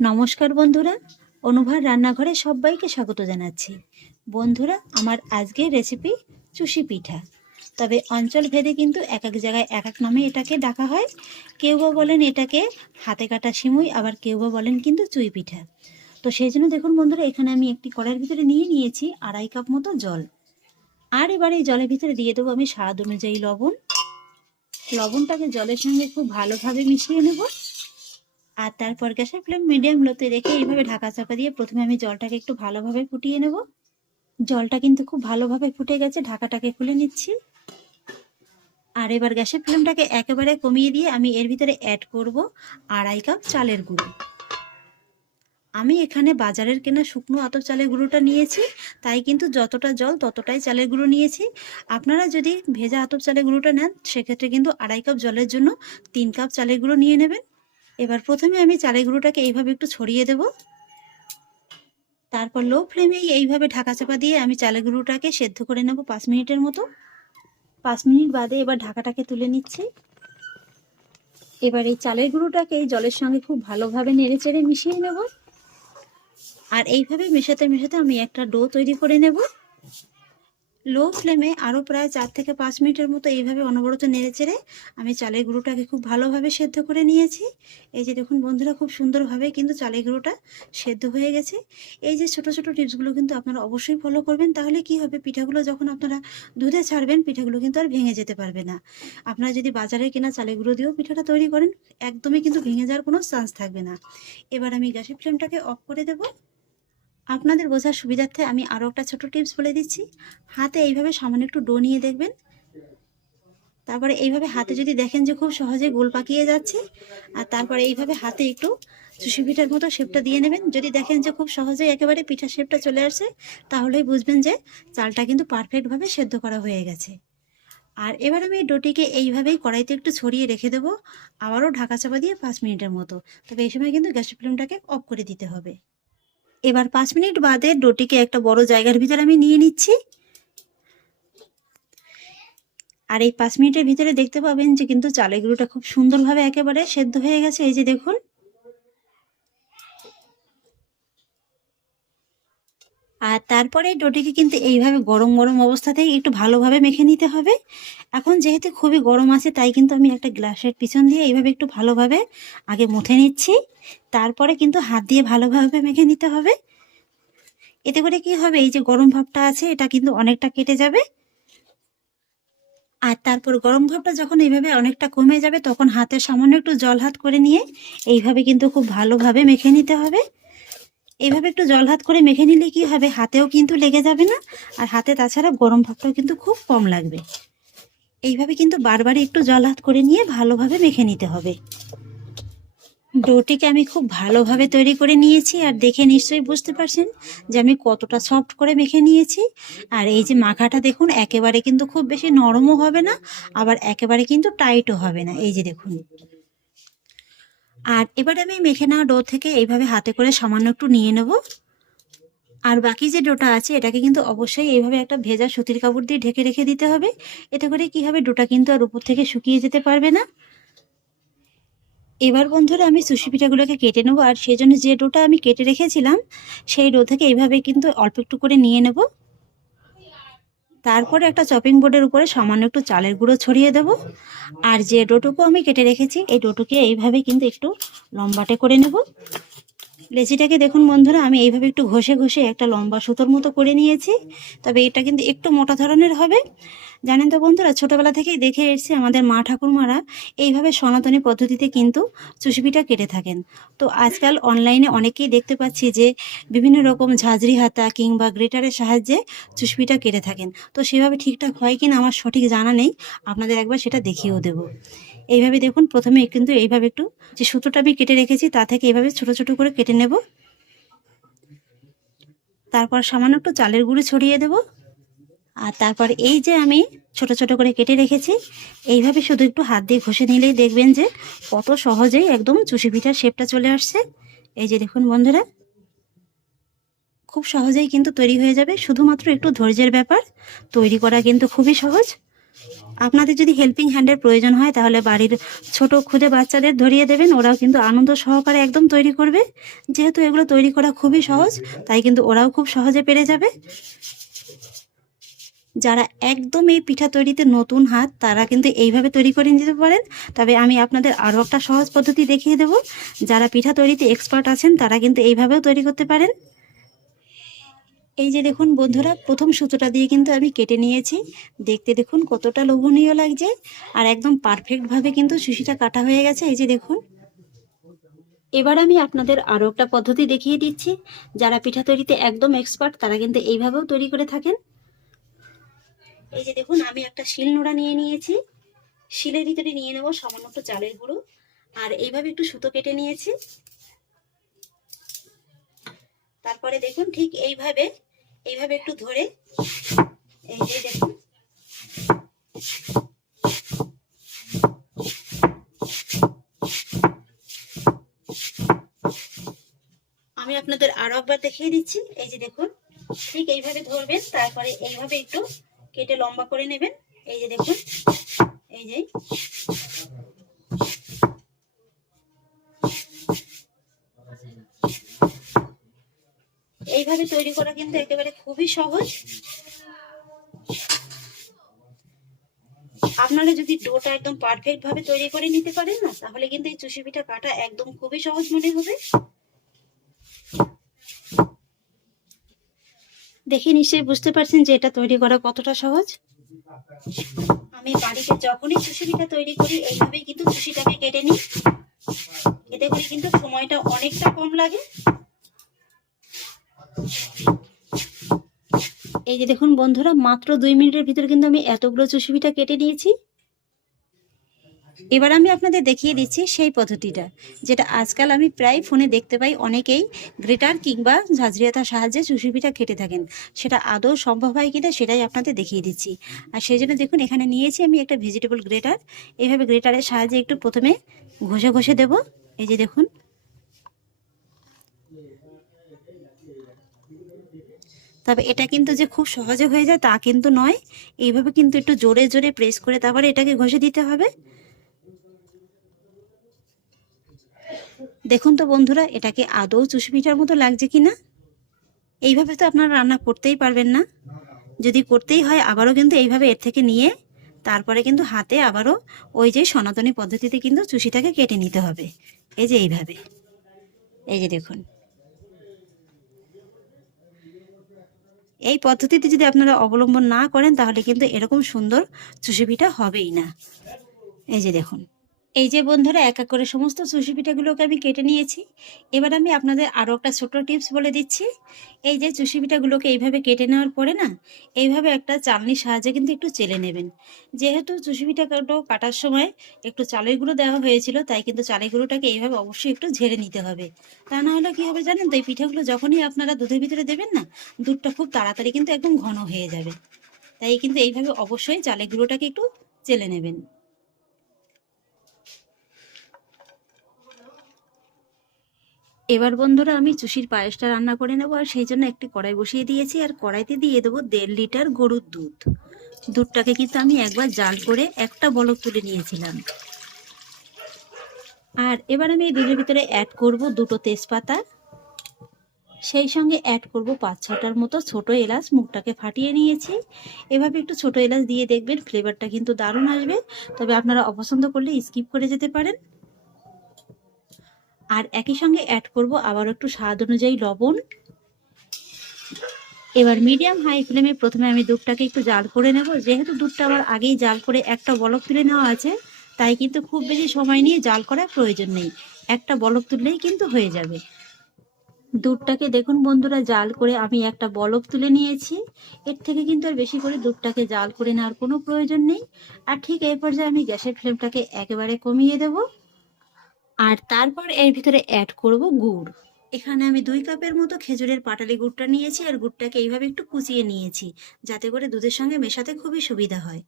নমস্কার বন্ধুরা, অনুভার রান্নাঘরে সবাইকে স্বাগত জানাচ্ছি। বন্ধুরা, আমার আজকের রেসিপি চুষি পিঠা। তবে অঞ্চল ভেদে কিন্তু এক এক জায়গায় এক এক নামে এটাকে ডাকা হয়। কেউ বা বলেন এটাকে হাতে কাটা সিমুই, আবার কেউ বা বলেন কিন্তু চুই পিঠা। তো সেই জন্য দেখুন বন্ধুরা, এখানে আমি একটি কড়াইয়ের ভিতরে নিয়ে নিয়েছি 2.5 কাপ মতো জল। আর এবার এই জলের ভিতরে দিয়ে দেবো আমি স্বাদ অনুযায়ী লবণ। লবণটাকে জলের সঙ্গে খুব ভালোভাবে মিশিয়ে নেব। আর তারপর গ্যাসের ফ্লেম মিডিয়াম লোতে রেখে এইভাবে ঢাকা চাপা দিয়ে প্রথমে আমি জলটাকে একটু ভালোভাবে ফুটিয়ে নেব। জলটা কিন্তু খুব ভালোভাবে ফুটে গেছে, ঢাকাটাকে খুলে নিচ্ছি। আর এবার গ্যাসের ফ্লেমটাকে একেবারে কমিয়ে দিয়ে আমি এর ভিতরে অ্যাড করব 2.5 কাপ চালের গুঁড়ো। আমি এখানে বাজারের কেনা শুকনো আতপ চালের গুঁড়োটা নিয়েছি, তাই কিন্তু যতটা জল ততটাই চালের গুঁড়ো নিয়েছি। আপনারা যদি ভেজা আতপ চালের গুঁড়োটা নেন, সেক্ষেত্রে কিন্তু 2.5 কাপ জলের জন্য 3 কাপ চালের গুঁড়ো নিয়ে নেবেন। এবার প্রথমে আমি চালের গুঁড়োটাকে এইভাবে একটু ছড়িয়ে দেব। তারপর লো ফ্লেমে এইভাবে ঢাকা চাপা দিয়ে আমি চালের গুঁড়োটাকে সেদ্ধ করে নেব 5 মিনিটের মতো। 5 মিনিট বাদে এবার ঢাকাটাকে তুলে নিচ্ছি। এবার এই চালের গুঁড়োটাকে এই জলের সঙ্গে খুব ভালোভাবে নেড়ে চেড়ে মিশিয়ে নেব। আর এইভাবে মেশাতে মেশাতে আমি একটা ডো তৈরি করে নেব। লো ফ্লেমে আরও প্রায় 4 থেকে 5 মিনিটের মতো এইভাবে অনবরত নেড়ে চেড়ে আমি চালের গুঁড়োটাকে খুব ভালোভাবে সেদ্ধ করে নিয়েছি। এই যে দেখুন বন্ধুরা, খুব সুন্দরভাবে কিন্তু চালের গুঁড়োটা সেদ্ধ হয়ে গেছে। এই যে ছোট ছোট টিপসগুলো কিন্তু আপনারা অবশ্যই ফলো করবেন, তাহলে কি হবে, পিঠাগুলো যখন আপনারা দুধে ছাড়বেন, পিঠাগুলো কিন্তু আর ভেঙে যেতে পারবে না। আপনারা যদি বাজারে কেনা চালের গুঁড়ো দিয়েও পিঠাটা তৈরি করেন, একদমই কিন্তু ভেঙে যাওয়ার কোনো চান্স থাকবে না। এবার আমি গ্যাসের ফ্লেমটাকে অফ করে দেবো। আপনাদের বোঝার সুবিধার্থে আমি আরও একটা ছোট টিপস বলে দিচ্ছি। হাতে এইভাবে সামান্য একটু ডো নিয়ে দেখবেন। তারপরে এইভাবে হাতে যদি দেখেন যে খুব সহজে গোল পাকিয়ে যাচ্ছে, আর তারপরে এইভাবে হাতে একটু চুষি পিঠার মতো শেপটা দিয়ে নেবেন। যদি দেখেন যে খুব সহজেই একেবারে পিঠা শেপটা চলে আসছে, তাহলেই বুঝবেন যে চালটা কিন্তু পারফেক্টভাবে সেদ্ধ করা হয়ে গেছে। আর এবার আমি এই ডোটিকে এইভাবেই কড়াইতে একটু ছড়িয়ে রেখে দেবো, আবারও ঢাকা চাপা দিয়ে 5 মিনিটের মতো। তবে এই সময় কিন্তু গ্যাসের ফ্লেমটাকে অফ করে দিতে হবে। এবার 5 মিনিট বাদে ডোটিকে একটা বড় জায়গার ভিতরে আমি নিয়ে নিচ্ছি। আর এই 5 মিনিটের ভিতরে দেখতে পাবেন যে কিন্তু চালের গুঁড়োটা খুব সুন্দরভাবে একেবারে সেদ্ধ হয়ে গেছে। এই যে দেখুন। আর তারপরে ডোটিকে কিন্তু এইভাবে গরম গরম অবস্থাতেই একটু ভালোভাবে মেখে নিতে হবে। এখন যেহেতু খুবই গরম আছে, তাই কিন্তু আমি একটা গ্লাসের পিছন দিয়ে এইভাবে একটু ভালোভাবে আগে মুথে নিচ্ছি। তারপরে কিন্তু হাত দিয়ে ভালোভাবে মেখে নিতে হবে। এতে করে কি হবে, এই যে গরম ভাবটা আছে এটা কিন্তু অনেকটা কেটে যাবে। আর তারপর গরম ভাবটা যখন এইভাবে অনেকটা কমে যাবে, তখন হাতে সামান্য একটু জল হাত করে নিয়ে এইভাবে কিন্তু খুব ভালোভাবে মেখে নিতে হবে। এইভাবে একটু জল হাত করে মেখে নিলে কি হবে, হাতেও কিন্তু লেগে যাবে না, আর হাতে তাছাড়া গরম ভাবটাও কিন্তু খুব কম লাগবে। এইভাবে কিন্তু বারবার একটু জল হাত করে নিয়ে ভালোভাবে মেখে নিতে হবে। ডোটিকে আমি খুব ভালোভাবে তৈরি করে নিয়েছি, আর দেখে নিশ্চয়ই বুঝতে পারছেন যে আমি কতটা সফট করে মেখে নিয়েছি। আর এই যে মাখাটা দেখুন, একেবারে কিন্তু খুব বেশি নরমও হবে না, আবার একেবারে কিন্তু টাইটও হবে না। এই যে দেখুন। আর এবার আমি মেখে নেওয়া ডো থেকে এইভাবে হাতে করে সামান্য একটু নিয়ে নেব। আর বাকি যে ডোটা আছে এটাকে কিন্তু অবশ্যই এইভাবে একটা ভেজা সুতির কাপড় দিয়ে ঢেকে রেখে দিতে হবে। এতে করে কি হবে, ডোটা কিন্তু আর উপর থেকে শুকিয়ে যেতে পারবে না। এবার বন্ধুরা, আমি সুশি পিঠাগুলোকে কেটে নেবো। আর সেই জন্য যে ডোটা আমি কেটে রেখেছিলাম, সেই ডো থেকে এইভাবে কিন্তু অল্প একটু করে নিয়ে নেব। তারপরে একটা চপিং বোর্ডের উপরে সামান্য একটু চালের গুঁড়ো ছড়িয়ে দেব। আর যে ডোটুকু আমি কেটে রেখেছি, এই ডোটুকে এইভাবে কিন্তু একটু লম্বাটে করে নেব। লেচিটাকে দেখুন বন্ধুরা, আমি এইভাবে একটু ঘষে ঘষে একটা লম্বা সুতোর মতো করে নিয়েছি। তবে এটা কিন্তু একটু মোটা ধরনের হবে। জানেন তো বন্ধুরা, ছোটোবেলা থেকেই দেখে এসেছি আমাদের মা ঠাকুরমারা এইভাবে সনাতনী পদ্ধতিতে কিন্তু চুষি পিঠা কেটে থাকেন। তো আজকাল অনলাইনে অনেকেই দেখতে পাচ্ছি যে বিভিন্ন রকম ঝাঁঝরি হাতা কিংবা গ্রেটারের সাহায্যে চুষি পিঠা কেটে থাকেন। তো সেভাবে ঠিকঠাক হয় কিনা আমার সঠিক জানা নেই, আপনাদের একবার সেটা দেখিয়েও দেব। এইভাবে দেখুন, প্রথমে কিন্তু এইভাবে একটু যে সুতোটা আমি কেটে রেখেছি তা থেকে এইভাবে ছোট ছোট করে কেটে নেব। তারপর সামান্য একটু চালের গুঁড়ো ছড়িয়ে দেব। আর তারপর এই যে আমি ছোট ছোট করে কেটে রেখেছি, এইভাবে শুধু একটু হাত দিয়ে ঘষে নিলেই দেখবেন যে কত সহজেই একদম চুষি পিঠার শেপটা চলে আসছে। এই যে দেখুন বন্ধুরা, খুব সহজেই কিন্তু তৈরি হয়ে যাবে। শুধুমাত্র একটু ধৈর্যের ব্যাপার, তৈরি করা কিন্তু খুবই সহজ। আপনাদের যদি হেল্পিং হ্যান্ডের প্রয়োজন হয় তাহলে বাড়ির ছোট ক্ষুদে বাচ্চাদের ধরিয়ে দেবেন, ওরাও কিন্তু আনন্দ সহকারে একদম তৈরি করবে। যেহেতু এগুলো তৈরি করা খুবই সহজ, তাই কিন্তু ওরাও খুব সহজে পেরে যাবে। যারা একদম এই পিঠা তৈরিতে নতুন হাত, তারা কিন্তু এইভাবে তৈরি করে নিতে পারেন। তবে আমি আপনাদের আরও একটা সহজ পদ্ধতি দেখিয়ে দেব। যারা পিঠা তৈরিতে এক্সপার্ট আছেন তারা কিন্তু এইভাবেও তৈরি করতে পারেন। এই যে দেখুন বন্ধুরা, প্রথম সুতোটা দিয়ে কিন্তু আমি কেটে নিয়েছি। দেখতে দেখুন কতটা লোভনীয় লাগছে, আর একদম পারফেক্টভাবে কিন্তু সুশিটা কাটা হয়ে গেছে। এই যে দেখুন। এবার আমি আপনাদের আরও একটা পদ্ধতি দেখিয়ে দিচ্ছি। যারা পিঠা তৈরিতে একদম এক্সপার্ট তারা কিন্তু এইভাবেও তৈরি করে থাকেন। এই যে দেখুন, আমি একটা শিল নোড়া নিয়ে নিয়েছি। শিলের ভিতরে নিয়ে নেব সামান্য একটু চালের গুঁড়ো, আর এইভাবে একটু সুতো কেটে নিয়েছি। তারপরে দেখুন ঠিক এইভাবে একটু ধরে, এই যে দেখুন, আমি আপনাদের আরো একবার দেখিয়ে দিচ্ছি। এই যে দেখুন, ঠিক এইভাবে ধরবেন, তারপরে এইভাবে একটু কেটে লম্বা করে নেবেন। এই যে দেখুন, এই যে এইভাবে তৈরি করা কিন্তু একেবারে খুবই সহজ। আপনারা যদি ডোটা একদম পারফেক্ট ভাবে তৈরি করে নিতে পারেন না, তাহলে কিন্তু এই চুষি পিঠা কাটা একদম খুবই সহজ মনে হবে। দেখে নিশ্চয়ই বুঝতে পারছেন যে এটা তৈরি করা কতটা সহজ। আমি বাড়িতে যখনই চুষি পিঠা তৈরি করি এইভাবেই কিন্তু চুষিটাকে কেটে নিই। এতে করে কিন্তু সময়টা অনেকটা কম লাগে। এই যে দেখুন বন্ধুরা, মাত্র 2 মিনিটের ভিতরে কিন্তু আমি এতগুলো চুষি পিঠা কেটে নিয়েছি। এবার আমি আপনাদের দেখিয়ে দিচ্ছি সেই পদ্ধতিটা, যেটা আজকাল আমি প্রায় ফোনে দেখতে পাই। অনেকেই গ্রেটার কিংবা ঝাঁঝরিয়াতার সাহায্যে চুষি পিঠা কেটে থাকেন। সেটা আদৌ সম্ভব হয় কিনা সেটাই আপনাদের দেখিয়ে দিচ্ছি। আর সেই জন্য দেখুন, এখানে নিয়েছি আমি একটা ভেজিটেবল গ্রেটার। এইভাবে গ্রেটারের সাহায্যে একটু প্রথমে ঘষে ঘষে দেব। এই যে দেখুন, তবে এটা কিন্তু যে খুব সহজে হয়ে যায় তা কিন্তু নয়। এইভাবে কিন্তু একটু জোরে জোরে প্রেস করে তারপরে এটাকে ঘষে দিতে হবে। দেখুন তো বন্ধুরা, এটাকে আদৌ চুষি পিঠার মতো লাগছে কিনা। এইভাবে তো আপনারা রান্না করতেই পারবেন না। যদি করতেই হয় আবারও কিন্তু এইভাবে এর থেকে নিয়ে তারপরে কিন্তু হাতে আবারও ওই যে সনাতনী পদ্ধতিতে কিন্তু চুষিটাকে কেটে নিতে হবে। এই যে এইভাবে, এই যে দেখুন, এই পদ্ধতিতে যদি আপনারা অবলম্বন না করেন তাহলে কিন্তু এরকম সুন্দর চুষি পিঠা হবেই না। এই যে দেখুন, এই যে বন্ধুরা, এক এক করে সমস্ত চুষি পিঠাগুলোকে আমি কেটে নিয়েছি। এবার আমি আপনাদের আরও একটা ছোট টিপস বলে দিচ্ছি। এই যে চুষি পিঠাগুলোকে এইভাবে কেটে নেওয়ার পরে না, এইভাবে একটা চালনির সাহায্যে কিন্তু একটু চেলে নেবেন। যেহেতু চুষি পিঠাগুলো কাটার সময় একটু চালের গুঁড়ো দেওয়া হয়েছিল, তাই কিন্তু চালের গুঁড়োটাকে এইভাবে অবশ্যই একটু ঝেড়ে নিতে হবে। তা না হলে কি হবে জানেন তো, এই পিঠাগুলো যখনই আপনারা দুধের ভিতরে দেবেন না, দুধটা খুব তাড়াতাড়ি কিন্তু একদম ঘন হয়ে যাবে। তাই কিন্তু এইভাবে অবশ্যই চালের গুঁড়োটাকে একটু চেলে নেবেন। এবার বন্ধুরা, আমি চুষির পায়েসটা রান্না করে নেব, আর সেই জন্য একটি কড়াই বসিয়ে দিয়েছি। আর কড়াইতে দিয়ে দেবো 1.5 লিটার গরুর দুধ। দুধটাকে কিন্তু আমি একবার জাল করে একটা বলক তুলে নিয়েছিলাম। আর এবার আমি এই দুধের ভিতরে অ্যাড করব 2টো তেজপাতা, সেই সঙ্গে অ্যাড করব 5-6টার মতো ছোট এলাচ, মুখটাকে ফাটিয়ে নিয়েছি। এভাবে একটু ছোট এলাচ দিয়ে দেখবেন, ফ্লেভারটা কিন্তু দারুণ আসবে। তবে আপনারা অপছন্দ করলে স্কিপ করে যেতে পারেন। আর একই সঙ্গে অ্যাড করব আবার একটু স্বাদ অনুযায়ী লবণ। এবার মিডিয়াম হাই ফ্লেমে প্রথমে আমি দুধটাকে একটু জাল করে নেব। যেহেতু দুধটা আবার আগেই জাল করে একটা বলক তুলে নেওয়া আছে, তাই কিন্তু খুব বেশি সময় নিয়ে জাল করার প্রয়োজন নেই। একটা বলক তুললেই কিন্তু হয়ে যাবে। দুধটাকে দেখুন বন্ধুরা, জাল করে আমি একটা বলক তুলে নিয়েছি। এর থেকে কিন্তু আর বেশি করে দুধটাকে জাল করে নেওয়ার কোনো প্রয়োজন নেই। আর ঠিক এই পর্যায়ে আমি গ্যাসের ফ্লেমটাকে একেবারে কমিয়ে দেব। আর তারপর এর ভিতরে অ্যাড করব গুড়। এখানে আমি 2 কাপের মতো খেজুরের পাটালি গুড়টা নিয়েছি, আর গুড়টাকে এইভাবে একটু কুচিয়ে নিয়েছি, যাতে করে দুধের সঙ্গে মেশাতে খুবই সুবিধা হয়।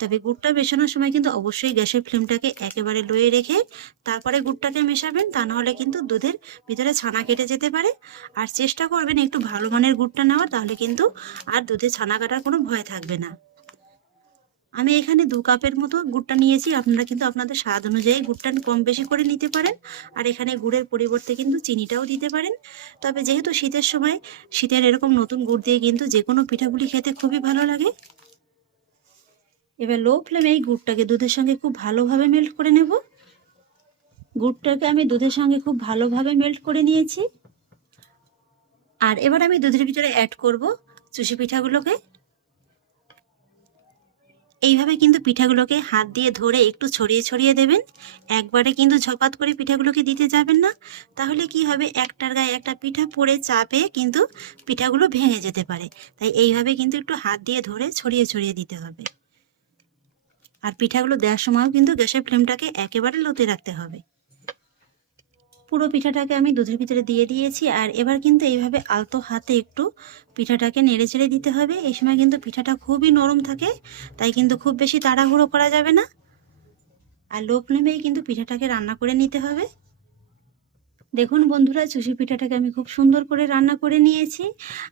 তবে গুড়টা মেশানোর সময় কিন্তু অবশ্যই গ্যাসের ফ্লেমটাকে একেবারে লোয়ে রেখে তারপরে গুড়টাকে মেশাবেন, তা নাহলে কিন্তু দুধের ভিতরে ছানা কেটে যেতে পারে। আর চেষ্টা করবেন একটু ভালো মানের গুড়টা নেওয়ার, তাহলে কিন্তু আর দুধে ছানা কাটার কোনো ভয় থাকবে না। আমি এখানে 2 কাপের মতো গুড়টা নিয়েছি। আপনারা কিন্তু আপনাদের স্বাদ অনুযায়ী গুড়টা কম বেশি করে নিতে পারেন। আর এখানে গুড়ের পরিবর্তে কিন্তু চিনিটাও দিতে পারেন। তবে যেহেতু শীতের সময়, শীতের এরকম নতুন গুড় দিয়ে কিন্তু যে কোনো পিঠাগুলি খেতে খুবই ভালো লাগে। এবার লো ফ্লেমে এই গুড়টাকে দুধের সঙ্গে খুব ভালোভাবে মেল্ট করে নেব। গুড়টাকে আমি দুধের সঙ্গে খুব ভালোভাবে মেল্ট করে নিয়েছি। আর এবার আমি দুধের ভিতরে অ্যাড করব চুষি পিঠাগুলোকে। এইভাবে কিন্তু পিঠাগুলোকে হাত দিয়ে ধরে একটু ছড়িয়ে ছড়িয়ে দেবেন। একবারে কিন্তু ঝপাত করে পিঠাগুলোকে দিতে যাবেন না, তাহলে কি হবে, একটার গায়ে একটা পিঠা পড়ে চাপে কিন্তু পিঠাগুলো ভেঙে যেতে পারে। তাই এইভাবে কিন্তু একটু হাত দিয়ে ধরে ছড়িয়ে ছড়িয়ে দিতে হবে। আর পিঠাগুলো দেওয়ার সময়ও কিন্তু গ্যাসের ফ্লেমটাকে একেবারে লোতে রাখতে হবে। পুরো পিঠাটাকে আমি দুধের ভিতরে দিয়ে দিয়েছি। আর এবার কিন্তু এইভাবে আলতো হাতে একটু পিঠাটাকে নেড়ে চেড়ে দিতে হবে। এই সময় কিন্তু পিঠাটা খুবই নরম থাকে, তাই কিন্তু খুব বেশি তাড়াহুড়ো করা যাবে না। আর লো ফ্লেমেই কিন্তু পিঠাটাকে রান্না করে নিতে হবে। দেখুন বন্ধুরা, চুষি পিঠাটাকে আমি খুব সুন্দর করে রান্না করে নিয়েছি।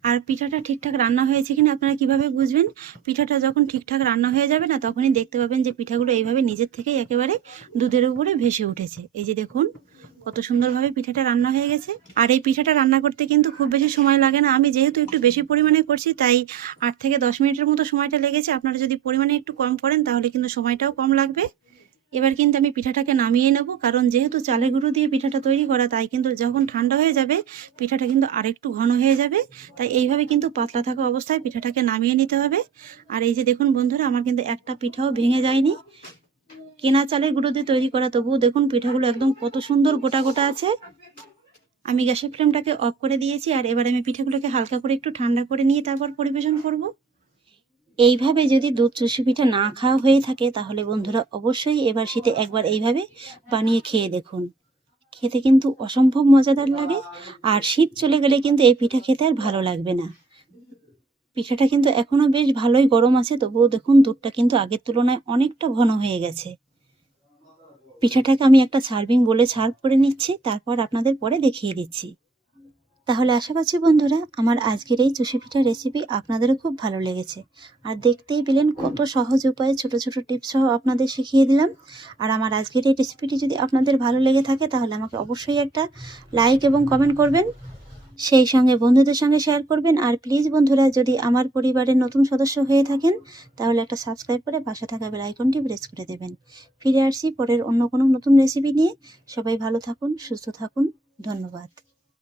আর পিঠাটা ঠিকঠাক রান্না হয়েছে কিনা আপনারা কিভাবে বুঝবেন? পিঠাটা যখন ঠিকঠাক রান্না হয়ে যাবে না, তখনই দেখতে পাবেন যে পিঠাগুলো এইভাবে নিজের থেকেই একেবারে দুধের উপরে ভেসে উঠেছে। এই যে দেখুন কত সুন্দরভাবে পিঠাটা রান্না হয়ে গেছে। আর এই পিঠাটা রান্না করতে কিন্তু খুব বেশি সময় লাগে না। আমি যেহেতু একটু বেশি পরিমাণে করছি, তাই 8 থেকে 10 মিনিটের মতো সময়টা লেগেছে। আপনারা যদি পরিমাণে একটু কম করেন তাহলে কিন্তু সময়টাও কম লাগবে। এবার কিন্তু আমি পিঠাটাকে নামিয়ে নেব, কারণ যেহেতু চালের গুঁড়ো দিয়ে পিঠাটা তৈরি করা, তাই কিন্তু যখন ঠান্ডা হয়ে যাবে পিঠাটা কিন্তু আরেকটু ঘন হয়ে যাবে। তাই এইভাবে কিন্তু পাতলা থাকা অবস্থায় পিঠাটাকে নামিয়ে নিতে হবে। আর এই যে দেখুন বন্ধুরা, আমার কিন্তু একটা পিঠাও ভেঙে যায়নি। কেনা চালের গুঁড়ো দিয়ে তৈরি করা, তবুও দেখুন পিঠাগুলো একদম কত সুন্দর গোটা গোটা আছে। আমি গ্যাসের ফ্লেমটাকে অফ করে দিয়েছি। আর এবার আমি পিঠাগুলোকে হালকা করে একটু ঠান্ডা করে নিয়ে তারপর পরিবেশন করব। এইভাবে যদি দুধ চুষি পিঠা না খাওয়া হয়ে থাকে, তাহলে বন্ধুরা অবশ্যই এবার শীতে একবার এইভাবে বানিয়ে খেয়ে দেখুন। খেতে কিন্তু অসম্ভব মজাদার লাগে। আর শীত চলে গেলে কিন্তু এই পিঠা খেতে আর ভালো লাগবে না। পিঠাটা কিন্তু এখনো বেশ ভালোই গরম আছে, তবুও দেখুন দুধটা কিন্তু আগের তুলনায় অনেকটা ঘন হয়ে গেছে। পিঠাটাকে আমি একটা সার্ভিং বলে সার্ভ করে নিচ্ছি, তারপর আপনাদের পরে দেখিয়ে দিচ্ছি। তাহলে আশা করছি বন্ধুরা, আমার আজকের এই চুষি পিঠা রেসিপি আপনাদেরও খুব ভালো লেগেছে। আর দেখতেই পেলেন কত সহজ উপায়ে ছোট ছোট টিপস সহ আপনাদের শিখিয়ে দিলাম। আর আমার আজকের এই রেসিপিটি যদি আপনাদের ভালো লেগে থাকে, তাহলে আমাকে অবশ্যই একটা লাইক এবং কমেন্ট করবেন। সেই সঙ্গে বন্ধুদের সঙ্গে শেয়ার করবেন। আর প্লিজ বন্ধুরা, যদি আমার পরিবারের নতুন সদস্য হয়ে থাকেন, তাহলে একটা সাবস্ক্রাইব করে পাশে থাকা বেল আইকনটি প্রেস করে দেবেন। ফিরে আসছি পরের অন্য কোনো নতুন রেসিপি নিয়ে। সবাই ভালো থাকুন, সুস্থ থাকুন। ধন্যবাদ।